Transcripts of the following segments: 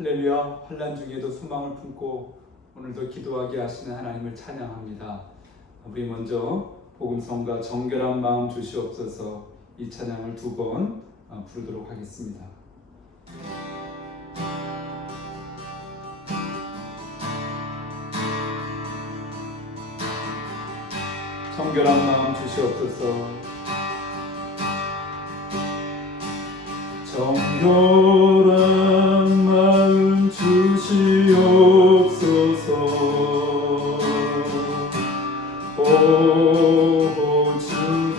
할렐루야. 환난 중에도 소망을 품고 오늘도 기도하게 하시는 하나님을 찬양합니다. 우리 먼저 복음성과 정결한 마음 주시옵소서 이 찬양을 두 번 부르도록 하겠습니다. 정결한 마음 주시옵소서. 정결한 마음 주시옵소서. 오 주님,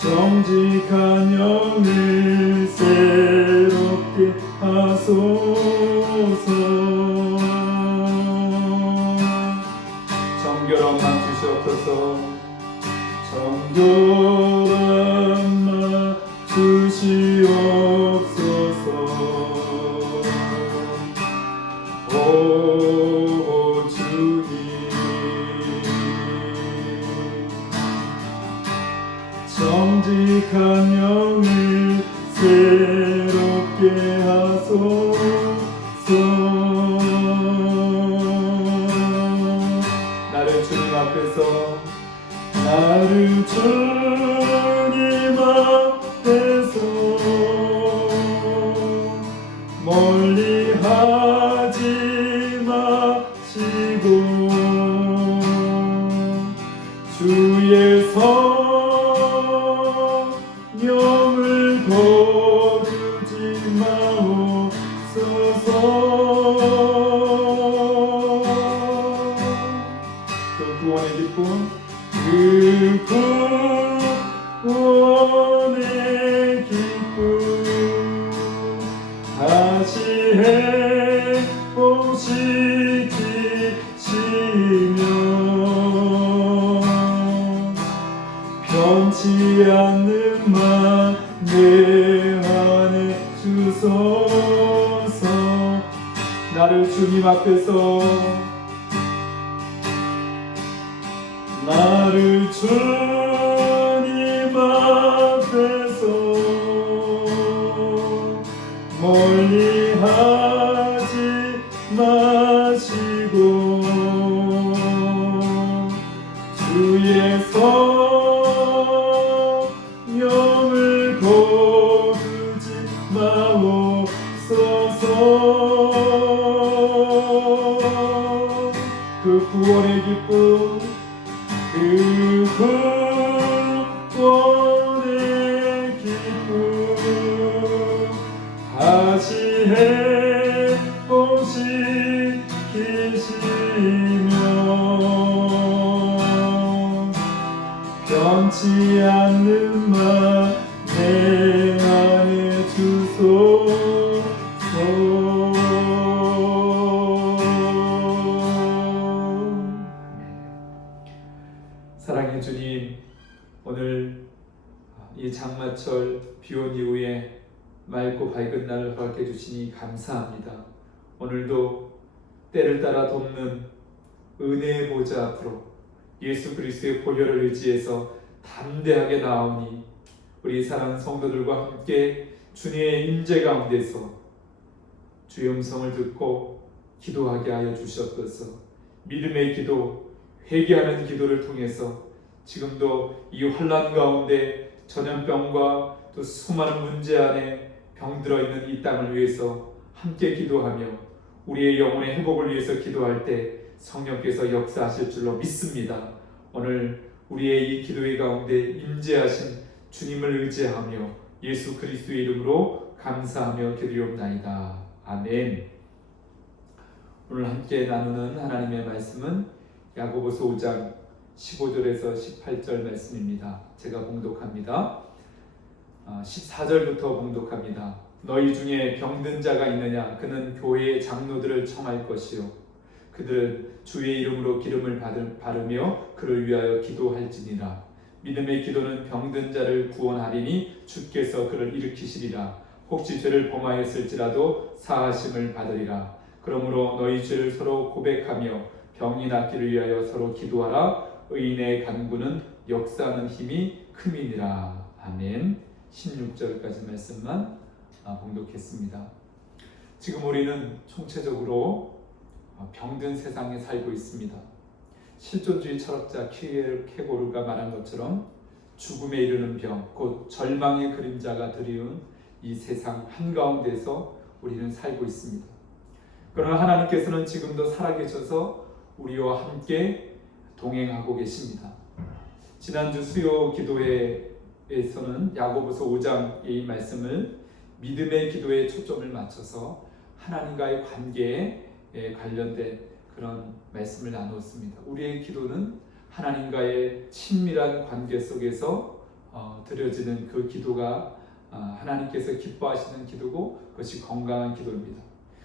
정직한 영을 새롭게 하소서. 정결한 마음 주시옵소서. 정결한 마음 주시옵소서. 오 주님, 정직한 영을 새롭게 하소서. 나를 주님 앞에서 멀리 하지 마시고 주의 성령을 거두지 마옵소서. 그 구원의 기쁨, 그 구원의 기쁨 다시 회복시키시며 변치 않는 마 내 안에 주소서. 나를 주님 앞에서 나를 주님 앞에서 멀리 하지 마시고 주의 성령을 거두지 마옵소서. 그 구원의 기쁨, 그 구원의 기쁨 다시 회복시키시며 변치 않는 마 내 안에 주소서. 사랑의 주님, 오늘 이 장마철 비온 이후에 맑고 밝은 날을 허락해 주시니 감사합니다. 오늘도 때를 따라 돕는 은혜의 보좌 앞으로 예수 그리스도의 보혈을 의지해서 담대하게 나아오니 우리 사랑하는 성도들과 함께 주님의 임재 가운데서 주의 음성을 듣고 기도하게 하여 주시옵소서. 믿음의 기도, 회개하는 기도를 통해서 지금도 이 환난 가운데 전염병과 또 수많은 문제 안에 병들어 있는 이 땅을 위해서 함께 기도하며 우리의 영혼의 회복을 위해서 기도할 때 성령께서 역사하실 줄로 믿습니다. 오늘 우리의 이 기도의 가운데 임재하신 주님을 의지하며 예수 그리스도의 이름으로 감사하며 기도옵나이다. 아멘. 오늘 함께 나누는 하나님의 말씀은 야고보서 5장 15절에서 18절 말씀입니다. 제가 봉독합니다. 14절부터 봉독합니다. 너희 중에 병든 자가 있느냐? 그는 교회의 장로들을 청할 것이요 그들은 주의 이름으로 기름을 바르며 그를 위하여 기도할지니라. 믿음의 기도는 병든 자를 구원하리니 주께서 그를 일으키시리라. 혹시 죄를 범하였을지라도 사하심을 받으리라. 그러므로 너희 죄를 서로 고백하며 병이 낫기를 위하여 서로 기도하라. 의인의 간구는 역사하는 힘이 큼이니라. 아멘. 16절까지 말씀만 봉독했습니다. 지금 우리는 총체적으로 병든 세상에 살고 있습니다. 실존주의 철학자 키에르케고르가 말한 것처럼 죽음에 이르는 병, 곧 절망의 그림자가 드리운 이 세상 한가운데서 우리는 살고 있습니다. 그러나 하나님께서는 지금도 살아계셔서 우리와 함께 동행하고 계십니다. 지난주 수요 기도회에서는 야고보서 5장의 이 말씀을 믿음의 기도에 초점을 맞춰서 하나님과의 관계에 관련된 그런 말씀을 나누었습니다. 우리의 기도는 하나님과의 친밀한 관계 속에서 드려지는 그 기도가 하나님께서 기뻐하시는 기도고 그것이 건강한 기도입니다.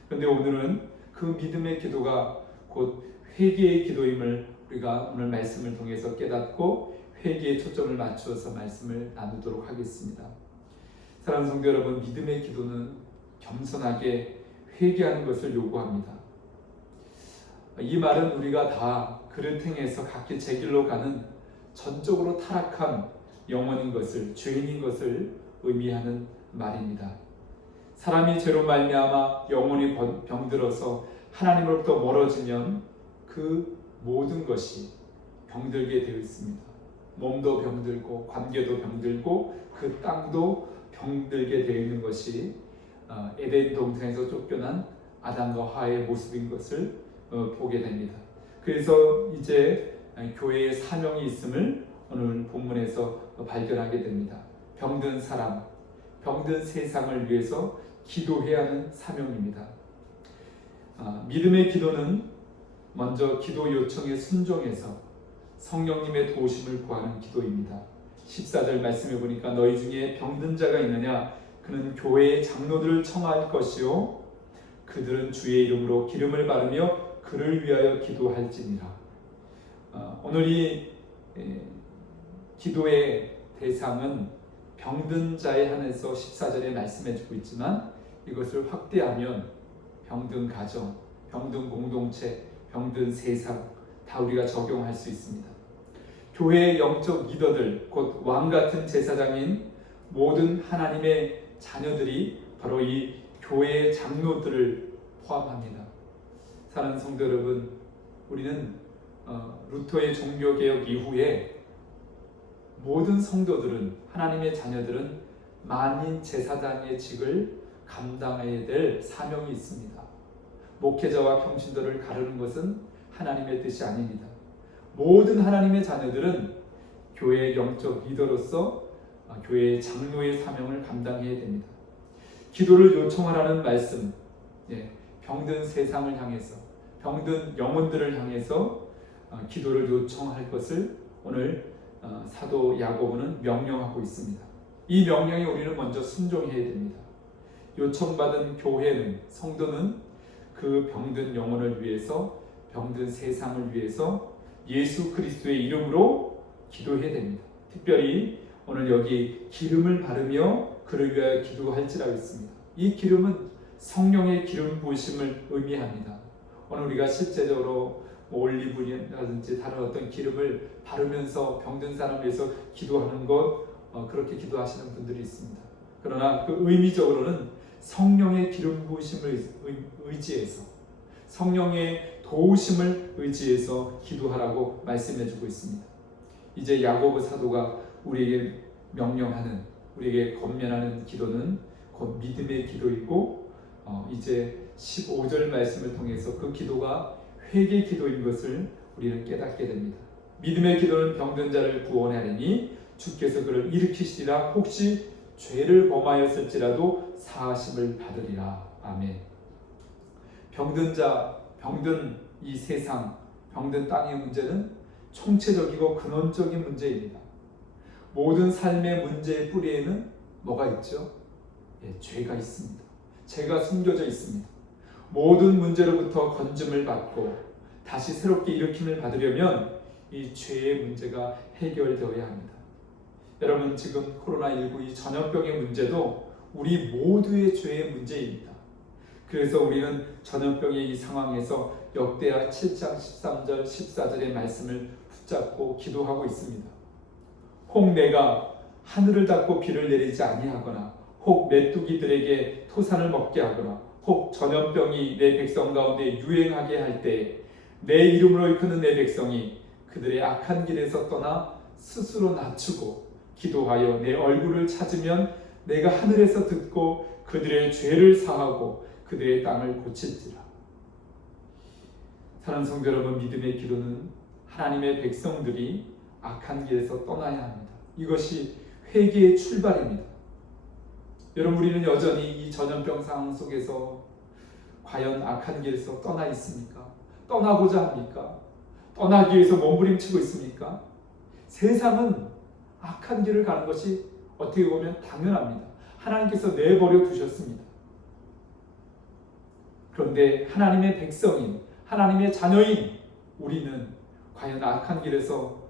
그런데 오늘은 그 믿음의 기도가 곧 회개의 기도임을 우리가 오늘 말씀을 통해서 깨닫고 회개에 초점을 맞추어서 말씀을 나누도록 하겠습니다. 사랑하는 성도 여러분, 믿음의 기도는 겸손하게 회개하는 것을 요구합니다. 이 말은 우리가 다 그릇 행해서 각기 제 길로 가는 전적으로 타락한 영혼인 것을, 죄인인 것을 의미하는 말입니다. 사람이 죄로 말미암아 영혼이 병들어서 하나님으로부터 멀어지면 그 모든 것이 병들게 되어 있습니다. 몸도 병들고 관계도 병들고 그 땅도 병들게 되어 있는 것이 에덴 동산에서 쫓겨난 아담과 하와의 모습인 것을 보게 됩니다. 그래서 이제 교회의 사명이 있음을 오늘 본문에서 발견하게 됩니다. 병든 사람, 병든 세상을 위해서 기도해야 하는 사명입니다. 믿음의 기도는 먼저 기도 요청에 순종해서 성령님의 도우심을 구하는 기도입니다. 14절 말씀해 보니까 너희 중에 병든 자가 있느냐? 그는 교회의 장로들을 청할 것이요 그들은 주의 이름으로 기름을 바르며 그를 위하여 기도할지니라. 오늘 이 기도의 대상은 병든 자에 한해서 14절에 말씀해 주고 있지만 이것을 확대하면 병든 가정, 병든 공동체, 병든 세상 다 우리가 적용할 수 있습니다. 교회의 영적 리더들, 곧 왕같은 제사장인 모든 하나님의 자녀들이 바로 이 교회의 장로들을 포함합니다. 사랑하는 성도 여러분, 우리는 루터의 종교개혁 이후에 모든 성도들은, 하나님의 자녀들은 만인 제사장의 직을 감당해야 될 사명이 있습니다. 목회자와 평신도를 가르는 것은 하나님의 뜻이 아닙니다. 모든 하나님의 자녀들은 교회의 영적 리더로서 교회의 장로의 사명을 감당해야 됩니다. 기도를 요청하라는 말씀, 병든 세상을 향해서, 병든 영혼들을 향해서 기도를 요청할 것을 오늘 사도 야고보는 명령하고 있습니다. 이 명령에 우리는 먼저 순종해야 됩니다. 요청받은 교회는, 성도는 그 병든 영혼을 위해서, 병든 세상을 위해서 예수 그리스도의 이름으로 기도해야 됩니다. 특별히 오늘 여기 기름을 바르며 그를 위하여 기도할지라고 했습니다. 이 기름은 성령의 기름 부으심을 의미합니다. 오늘 우리가 실제적으로 올리브유라든지 다른 어떤 기름을 바르면서 병든 사람을 위해서 기도하는 것, 그렇게 기도하시는 분들이 있습니다. 그러나 그 의미적으로는 성령의 기름 부으심을 의지해서, 성령의 도우심을 의지해서 기도하라고 말씀해주고 있습니다. 이제 야고보 사도가 우리에게 명령하는, 우리에게 권면하는 기도는 곧 믿음의 기도이고, 이제 15절 말씀을 통해서 그 기도가 회개 기도인 것을 우리는 깨닫게 됩니다. 믿음의 기도는 병든 자를 구원하리니 주께서 그를 일으키시리라. 혹시 죄를 범하였을지라도 사하심을 받으리라. 아멘. 병든 자, 병든 이 세상, 병든 땅의 문제는 총체적이고 근원적인 문제입니다. 모든 삶의 문제의 뿌리에는 뭐가 있죠? 죄가 있습니다. 죄가 숨겨져 있습니다. 모든 문제로부터 건짐을 받고 다시 새롭게 일으킴을 받으려면 이 죄의 문제가 해결되어야 합니다. 여러분, 지금 코로나19 이 전염병의 문제도 우리 모두의 죄의 문제입니다. 그래서 우리는 전염병의 이 상황에서 역대하 7장 13절 14절의 말씀을 붙잡고 기도하고 있습니다. 혹 내가 하늘을 닫고 비를 내리지 아니하거나 혹 메뚜기들에게 토산을 먹게 하거나 혹 전염병이 내 백성 가운데 유행하게 할 때 내 이름으로 이끄는 내 백성이 그들의 악한 길에서 떠나 스스로 낮추고 기도하여 내 얼굴을 찾으면 내가 하늘에서 듣고 그들의 죄를 사하고 그들의 땅을 고칠지라. 사랑하는 성도 여러분, 믿음의 기도는 하나님의 백성들이 악한 길에서 떠나야 합니다. 이것이 회개의 출발입니다. 여러분, 우리는 여전히 이 전염병 상황 속에서 과연 악한 길에서 떠나 있습니까? 떠나고자 합니까? 떠나기 위해서 몸부림치고 있습니까? 세상은 악한 길을 가는 것이 어떻게 보면 당연합니다. 하나님께서 내버려 두셨습니다. 그런데 하나님의 백성인, 하나님의 자녀인 우리는 과연 악한 길에서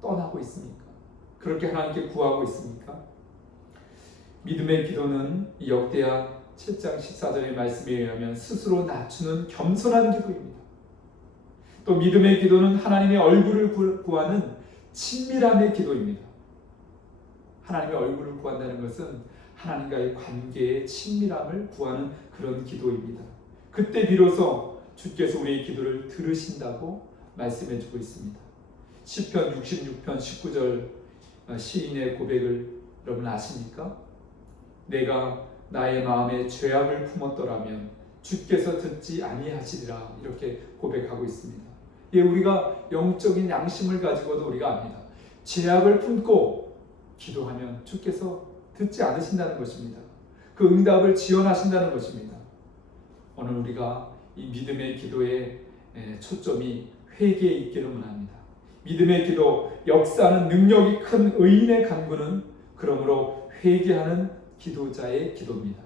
떠나고 있습니까? 그렇게 하나님께 구하고 있습니까? 믿음의 기도는 이 역대하 7장 14절의 말씀에 의하면 스스로 낮추는 겸손한 기도입니다. 또 믿음의 기도는 하나님의 얼굴을 구하는 친밀함의 기도입니다. 하나님의 얼굴을 구한다는 것은 하나님과의 관계의 친밀함을 구하는 그런 기도입니다. 그때 비로소 주께서 우리의 기도를 들으신다고 말씀해주고 있습니다. 시편 66편 19절 시인의 고백을 여러분 아십니까? 내가 나의 마음에 죄악을 품었더라면 주께서 듣지 아니하시리라, 이렇게 고백하고 있습니다. 예, 우리가 영적인 양심을 가지고도 우리가 압니다. 죄악을 품고 기도하면 주께서 듣지 않으신다는 것입니다. 그 응답을 지연하신다는 것입니다. 오늘 우리가 이 믿음의 기도의 초점이 회개에 있기를 원합니다. 믿음의 기도, 역사하는 능력이 큰 의인의 간구는 그러므로 회개하는 기도자의 기도입니다.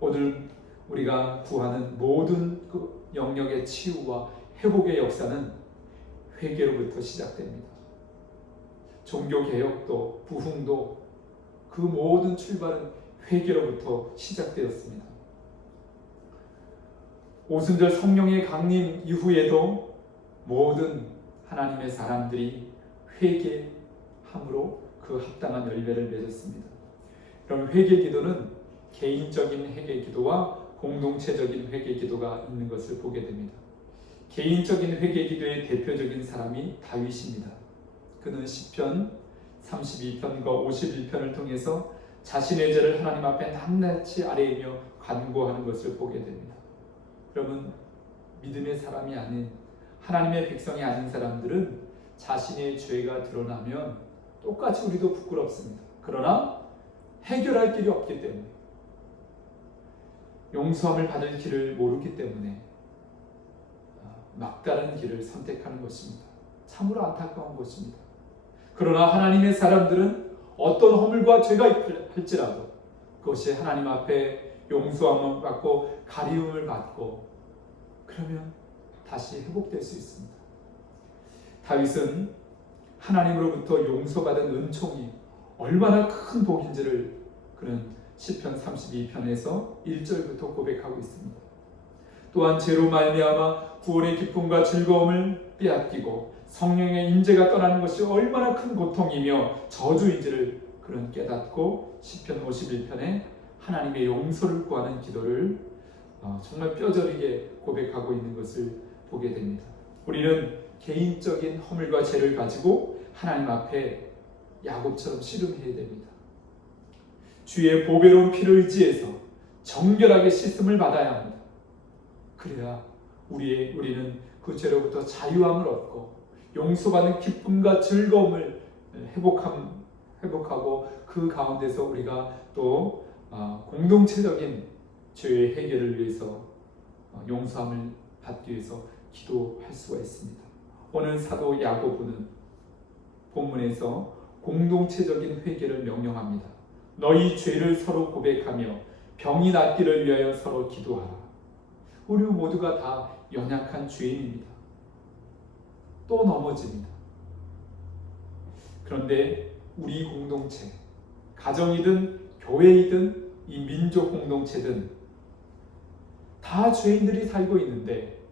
오늘 우리가 구하는 모든 그 영역의 치유와 회복의 역사는 회개로부터 시작됩니다. 종교개혁도 부흥도 그 모든 출발은 회개로부터 시작되었습니다. 오순절 성령의 강림 이후에도 모든 하나님의 사람들이 회개함으로 그 합당한 열매를 맺었습니다. 그럼 회개 기도는 개인적인 회개 기도와 공동체적인 회개 기도가 있는 것을 보게 됩니다. 개인적인 회개 기도의 대표적인 사람이 다윗입니다. 그는 시편 32편과 51편을 통해서 자신의 죄를 하나님 앞에 낱낱이 아뢰며 간구하는 것을 보게 됩니다. 여러분, 믿음의 사람이 아닌, 하나님의 백성이 아닌 사람들은 자신의 죄가 드러나면 똑같이 우리도 부끄럽습니다. 그러나 해결할 길이 없기 때문에, 용서함을 받을 길을 모르기 때문에 막다른 길을 선택하는 것입니다. 참으로 안타까운 것입니다. 그러나 하나님의 사람들은 어떤 허물과 죄가 할지라도 그것이 하나님 앞에 용서함을 받고 가리움을 받고 그러면 다시 회복될 수 있습니다. 다윗은 하나님으로부터 용서받은 은총이 얼마나 큰 복인지를 그는 시편 32편에서 1절부터 고백하고 있습니다. 또한 죄로 말미암아 구원의 기쁨과 즐거움을 빼앗기고 성령의 임재가 떠나는 것이 얼마나 큰 고통이며 저주인지를 그는 깨닫고 시편 51편에 하나님의 용서를 구하는 기도를 정말 뼈저리게 고백하고 있는 것을 보게 됩니다. 우리는 개인적인 허물과 죄를 가지고 하나님 앞에 야곱처럼 씨름해야 됩니다. 주의 보배로운 피를 의지해서 정결하게 씻음을 받아야 합니다. 그래야 우리는 그 죄로부터 자유함을 얻고 용서받는 기쁨과 즐거움을 회복하고 그 가운데서 우리가 또 공동체적인 죄의 해결을 위해서 용서함을 받기 위해서 기도할 수가 있습니다. 오늘 사도 야고보는 본문에서 공동체적인 회개를 명령합니다. 너희 죄를 서로 고백하며 병이 낫기를 위하여 서로 기도하라. 우리 모두가 다 연약한 죄인입니다. 또 넘어집니다. 그런데 우리 공동체, 가정이든 교회이든 이 민족 공동체든 다 죄인들이 살고 있는데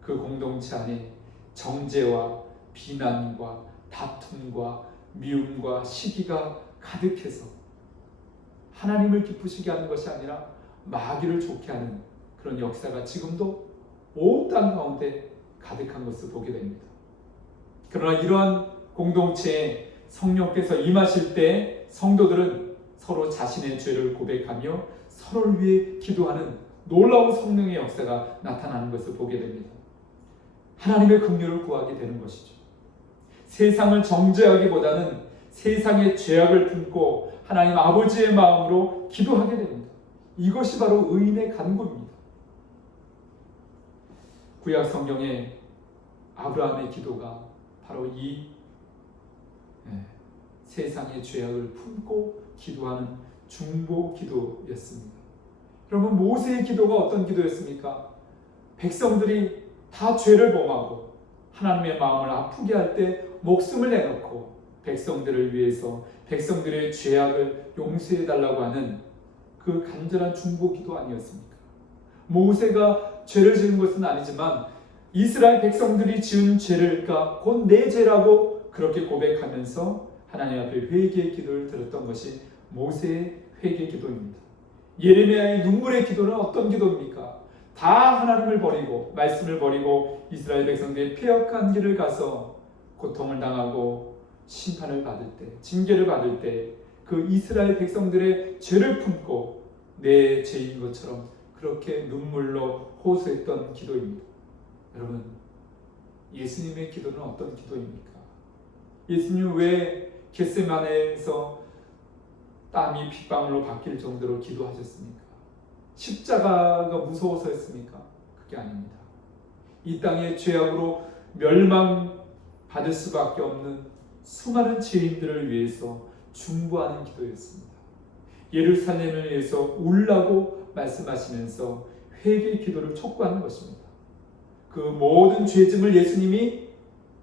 그 공동체 안에 정죄와 비난과 다툼과 미움과 시기가 가득해서 하나님을 기쁘시게 하는 것이 아니라 마귀를 좋게 하는 그런 역사가 지금도 온 땅 가운데 가득한 것을 보게 됩니다. 그러나 이러한 공동체에 성령께서 임하실 때 성도들은 서로 자신의 죄를 고백하며 서로를 위해 기도하는 놀라운 성령의 역사가 나타나는 것을 보게 됩니다. 하나님의 긍휼을 구하게 되는 것이죠. 세상을 정죄하기보다는 세상의 죄악을 품고 하나님 아버지의 마음으로 기도하게 됩니다. 이것이 바로 의인의 간구입니다. 구약 성경의 아브라함의 기도가 바로 이 세상의 죄악을 품고 기도하는 중보 기도였습니다. 여러분, 모세의 기도가 어떤 기도였습니까? 백성들이 다 죄를 범하고 하나님의 마음을 아프게 할 때 목숨을 내놓고 백성들을 위해서 백성들의 죄악을 용서해 달라고 하는 그 간절한 중보 기도 아니었습니까? 모세가 죄를 지은 것은 아니지만 이스라엘 백성들이 지은 죄를 곧 내 죄라고 그렇게 고백하면서 하나님 앞에 회개의 기도를 드렸던 것이 모세의 회개 기도입니다. 예레미야의 눈물의 기도는 어떤 기도입니까? 다 하나님을 버리고 말씀을 버리고 이스라엘 백성들이 폐역한 길을 가서 고통을 당하고 심판을 받을 때, 징계를 받을 때 그 이스라엘 백성들의 죄를 품고 내 죄인 것처럼 그렇게 눈물로 호소했던 기도입니다. 여러분, 예수님의 기도는 어떤 기도입니까? 예수님 왜 겟세마네에서 땀이 핏방울로 바뀔 정도로 기도하셨습니까? 십자가가 무서워서였습니까? 그게 아닙니다. 이 땅의 죄악으로 멸망받을 수밖에 없는 수많은 죄인들을 위해서 중보하는 기도였습니다. 예루살렘을 위해서 울라고 말씀하시면서 회개의 기도를 촉구하는 것입니다. 그 모든 죄짐을 예수님이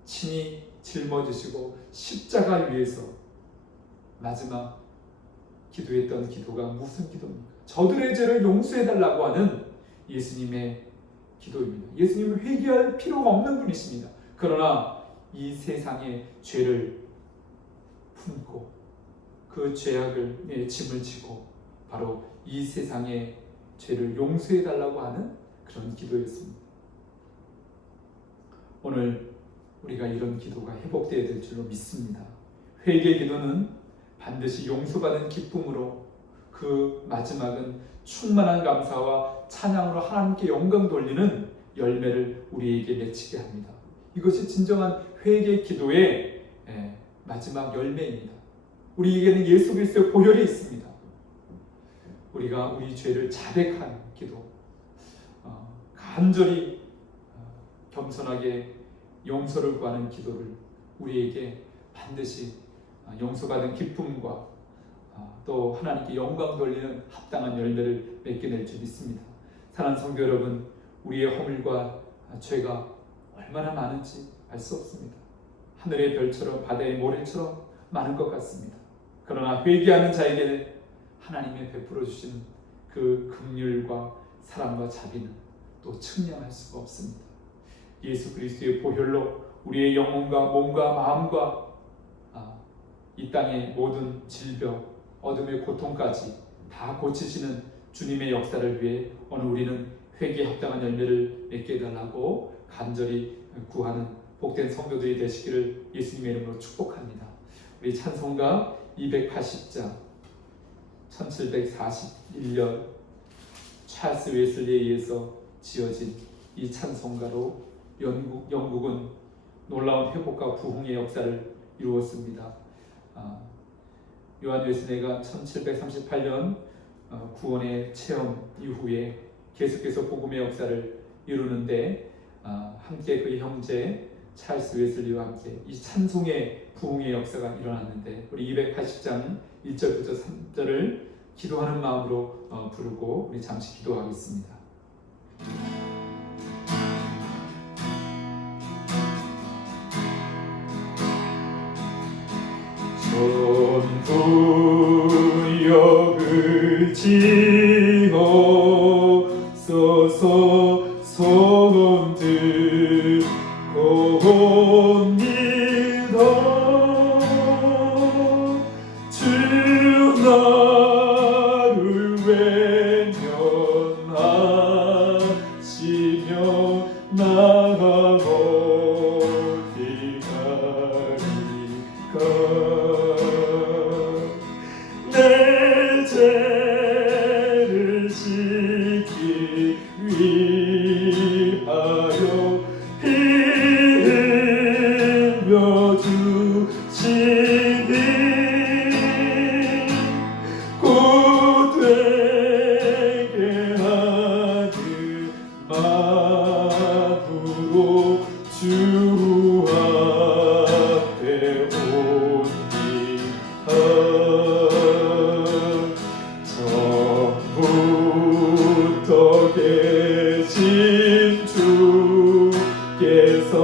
친히 짊어지시고 십자가 위에서 마지막 기도했던 기도가 무슨 기도입니까? 저들의 죄를 용서해달라고 하는 예수님의 기도입니다. 예수님은 회개할 필요가 없는 분이십니다. 그러나 이 세상의 죄를 품고 그 죄악을 짐을 지고 바로 이 세상의 죄를 용서해달라고 하는 그런 기도였습니다. 오늘 우리가 이런 기도가 회복되어야 될 줄로 믿습니다. 회개 기도는 반드시 용서받은 기쁨으로 그 마지막은 충만한 감사와 찬양으로 하나님께 영광 돌리는 열매를 우리에게 맺히게 합니다. 이것이 진정한 회개 기도의 마지막 열매입니다. 우리에게는 예수 그리스도의 보혈이 있습니다. 우리가 우리 죄를 자백한 기도, 간절히 겸손하게 용서를 구하는 기도를 우리에게 반드시 용서받은 기쁨과 또 하나님께 영광 돌리는 합당한 열매를 맺게 될 줄 믿습니다. 사랑하는 성도 여러분, 우리의 허물과 죄가 얼마나 많은지 알 수 없습니다. 하늘의 별처럼 바다의 모래처럼 많은 것 같습니다. 그러나 회개하는 자에게는 하나님의 베풀어 주시는 그 긍휼과 사랑과 자비는 또 측량할 수가 없습니다. 예수 그리스도의 보혈로 우리의 영혼과 몸과 마음과 이 땅의 모든 질병, 어둠의 고통까지 다 고치시는 주님의 역사를 위해 오늘 우리는 회개에 합당한 열매를 맺게 해달라고 간절히 구하는 복된 성도들이 되시기를 예수님의 이름으로 축복합니다. 우리 찬송가 280장 1741년 찰스 웨슬리에 의해서 지어진 이 찬송가로 영국은 놀라운 회복과 부흥의 역사를 이루었습니다. 요한 웨슬리가 1738년 구원의 체험 이후에 계속해서 복음의 역사를 이루는데 함께 그의 형제 찰스 웨슬리와 함께 이 찬송의 부흥의 역사가 일어났는데 우리 280장 1절부터 3절을 기도하는 마음으로 부르고 우리 잠시 기도하겠습니다. 전구역을 지어서서 소원 듣고 옵니다. 주 나를 외면하시며 나가 어디 가리까. 내 죄를 씻기 위하여 피 흘려 주시니 곧 되게 하는 마음으로 주 앞에 옵니다. 처음부터 계신 주께서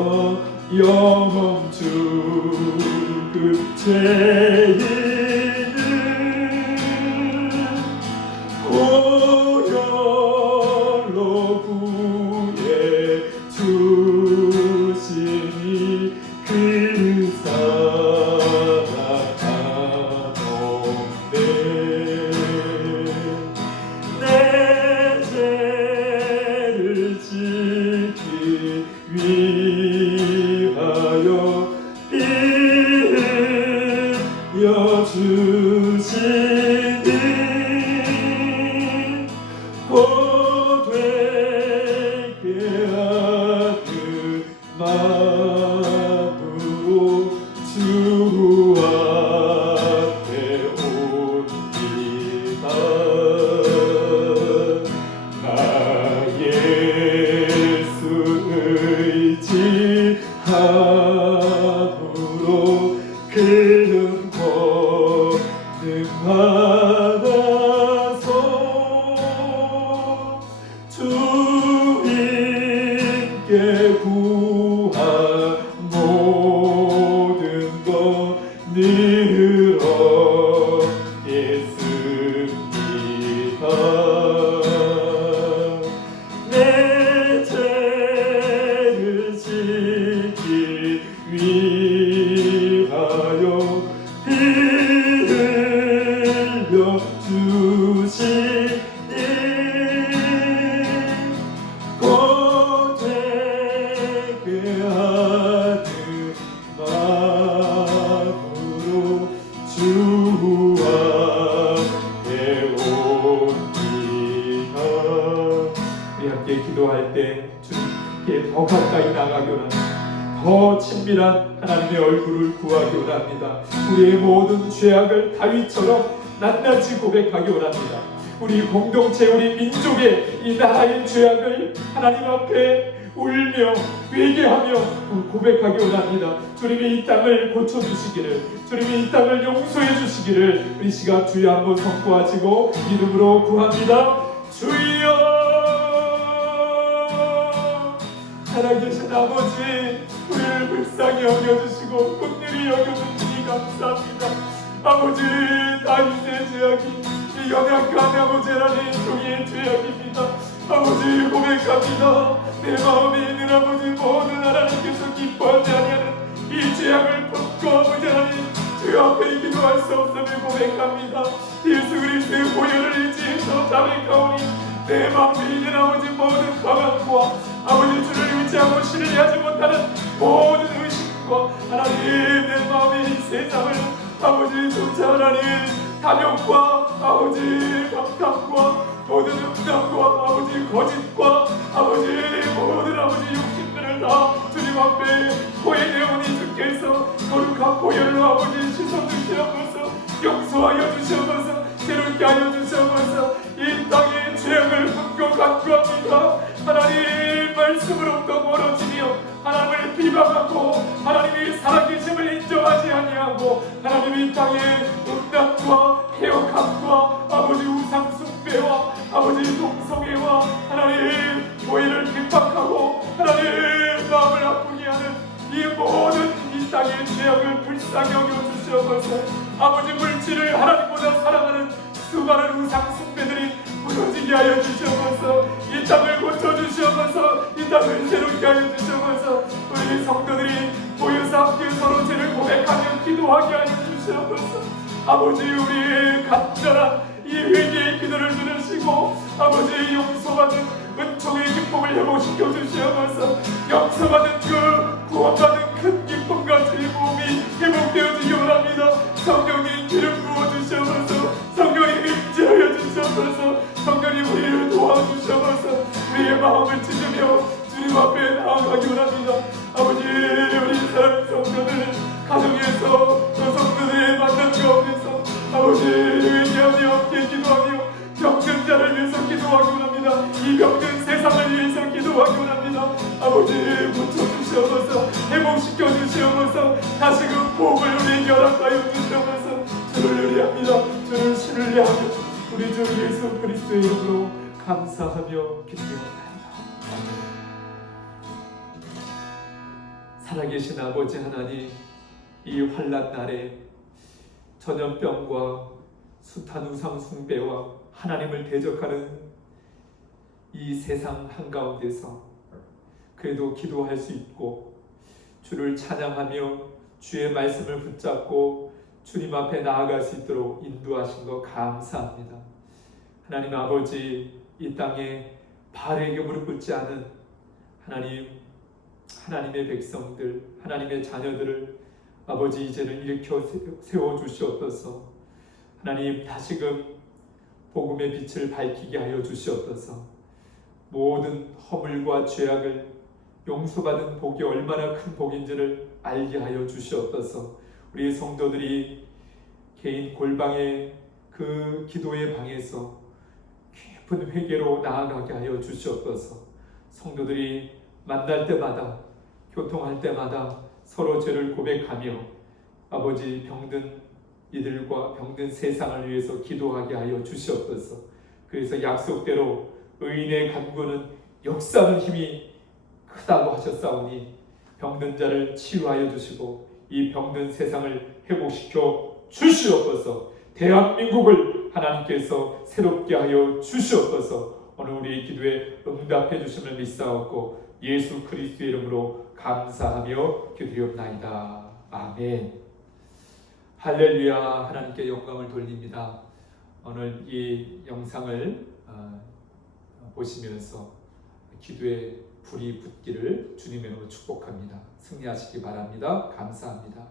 영원주 끝죄인을 고혈로 구해 주시니 그 사랑하노네. 내 죄를 지기 위하여 피 흘려 주시니 곧 되게 하는 마음으로 주 앞에 옵니다. 나 예수 의지함으로 그는 권능받아서 주님께 구한 모든 것 늘 얻겠습니다. 내 죄를 지기 위하여 피 흘려 주시니 곧 되게 하는 마음으로 주 앞에 옵니다. 우리 함께 기도할 때 주님께 더 가까이 나가기 원합니다. 더 친밀한 하나님의 얼굴을 구하기 원합니다. 우리의 모든 죄악을 다윗처럼 낱낱이 고백하기 원합니다. 우리 공동체, 우리 민족의 이 나라의 죄악을 하나님 앞에 울며 회개하며 고백하기 원합니다. 주님이 이 땅을 고쳐주시기를, 주님이 이 땅을 용서해 주시기를 우리 시간 주여 한번 선포하시고 이름으로 구합니다. 주여, 살아계신 아버지, 우리를 불쌍히 여겨주시고 긍휼히 여겨주시니 감사합니다. 아버지, 다윗의 죄악이 이 연약한 아버지 하나님 종의 죄악입니다. 아버지, 고백합니다. 내 마음에 있는 아버지 모든 하나님께서 기뻐하지 아니하는 이 죄악을 품고 아버지 하나님 주 앞에 기도할 수 없음을 고백합니다. 예수 그리스도의 보혈을 의지해서 자백하오니 내 마음에 있는 아버지 모든 강함과 아버지 주를 의지하고 신뢰하지 못하는 모든 의심과 하나님 내 마음에 이 세상을 아버지 조차 하나님 탐욕과 아버지 방탕과 모든 음란과 아버지 거짓과 아버지 모든 아버지 욕심들을 다 주님 앞에 포해내오니 주께서 거룩한 보혈로 아버지 씻어주시옵소서, 용서하여 주시옵소서, 새롭게 하여 주시옵소서. 이 땅의 죄악을 품고 간구합니다. 하나님 말씀으로부터 멀어지며 하나님을 비방하고 하나님의 살아계심을 인정하지 아니하고 하나님 이 땅의 음란과 폐역함과 아버지 우상 숭배와 아버지 동성애와 하나님 교회를 핍박하고 하나님 마음을 아프게 하는 이 모든 이 땅의 죄악을 불쌍히 여겨주시옵소서. 아버지 물질을 하나님보다 사랑하는 수많은 우상 숭배들이 무너지게 하여 주시옵소서. 이 땅을 고쳐주시옵소서. 이 땅을 새롭게 하여 주시옵소서. 우리 성도들이 모여서 함께 서로 죄를 고백하며 기도하게 하여 주시옵소서. 아버지 우리의 간절한 이 회개의 기도를 들으시고 아버지 용서받은 은총의 기쁨을 회복시켜 주시옵소서. 용서받은 그 구원받은 큰 기쁨과 즐거움이 회복되어지기 원합니다. 성령님 기름 부어 주시옵소서. 성령님 임재하여 주시옵소서. 성령님 우리를 도와주시옵소서. 우리의 마음을 찢으며 주님 앞에 나아가기 원합니다. 아버지 우리 사랑하는 성도들 가정에서 또 성도들의 만남 가운데서 아버지 회개하며 함께 기도하며 병든 자를 위해서 기도하기 원합니다. 이 병든 세상을 위해서 기도하기 원합니다. 아버지 고쳐주시옵소서. 회복시켜 주시옵소서. 다시금 복을 우리에게 허락하여 주시옵소서. 주를 의뢰합니다. 주를 신뢰하며 우리 주 예수 그리스도의 이름으로 감사하며 기도합니다. 살아계신 아버지 하나님, 이 환난 날에 전염병과 숱한 우상 숭배와 하나님을 대적하는 이 세상 한가운데서 그래도 기도할 수 있고 주를 찬양하며 주의 말씀을 붙잡고 주님 앞에 나아갈 수 있도록 인도하신 것 감사합니다. 하나님 아버지, 이 땅에 바알에게 무릎 꿇지 않은 하나님의 백성들, 하나님의 자녀들을 아버지 이제는 일으켜 세워주시옵소서. 하나님 다시금 복음의 빛을 밝히게 하여 주시옵소서. 모든 허물과 죄악을 용서받은 복이 얼마나 큰 복인지를 알게 하여 주시옵소서. 우리 성도들이 개인 골방의 그 기도의 방에서 깊은 회개로 나아가게 하여 주시옵소서. 성도들이 만날 때마다 교통할 때마다 서로 죄를 고백하며 아버지 병든 이들과 병든 세상을 위해서 기도하게 하여 주시옵소서. 그래서 약속대로 의인의 간구는 역사하는 힘이 크다고 하셨사오니 병든 자를 치유하여 주시고 이 병든 세상을 회복시켜 주시옵소서. 대한민국을 하나님께서 새롭게 하여 주시옵소서. 오늘 우리의 기도에 응답해 주심을 믿사옵고 예수 그리스도의 이름으로 감사하며 기도드리옵나이다. 아멘. 할렐루야. 하나님께 영광을 돌립니다. 오늘 이 영상을 보시면서 기도에 불이 붙기를 주님의 이름으로 축복합니다. 승리하시기 바랍니다. 감사합니다.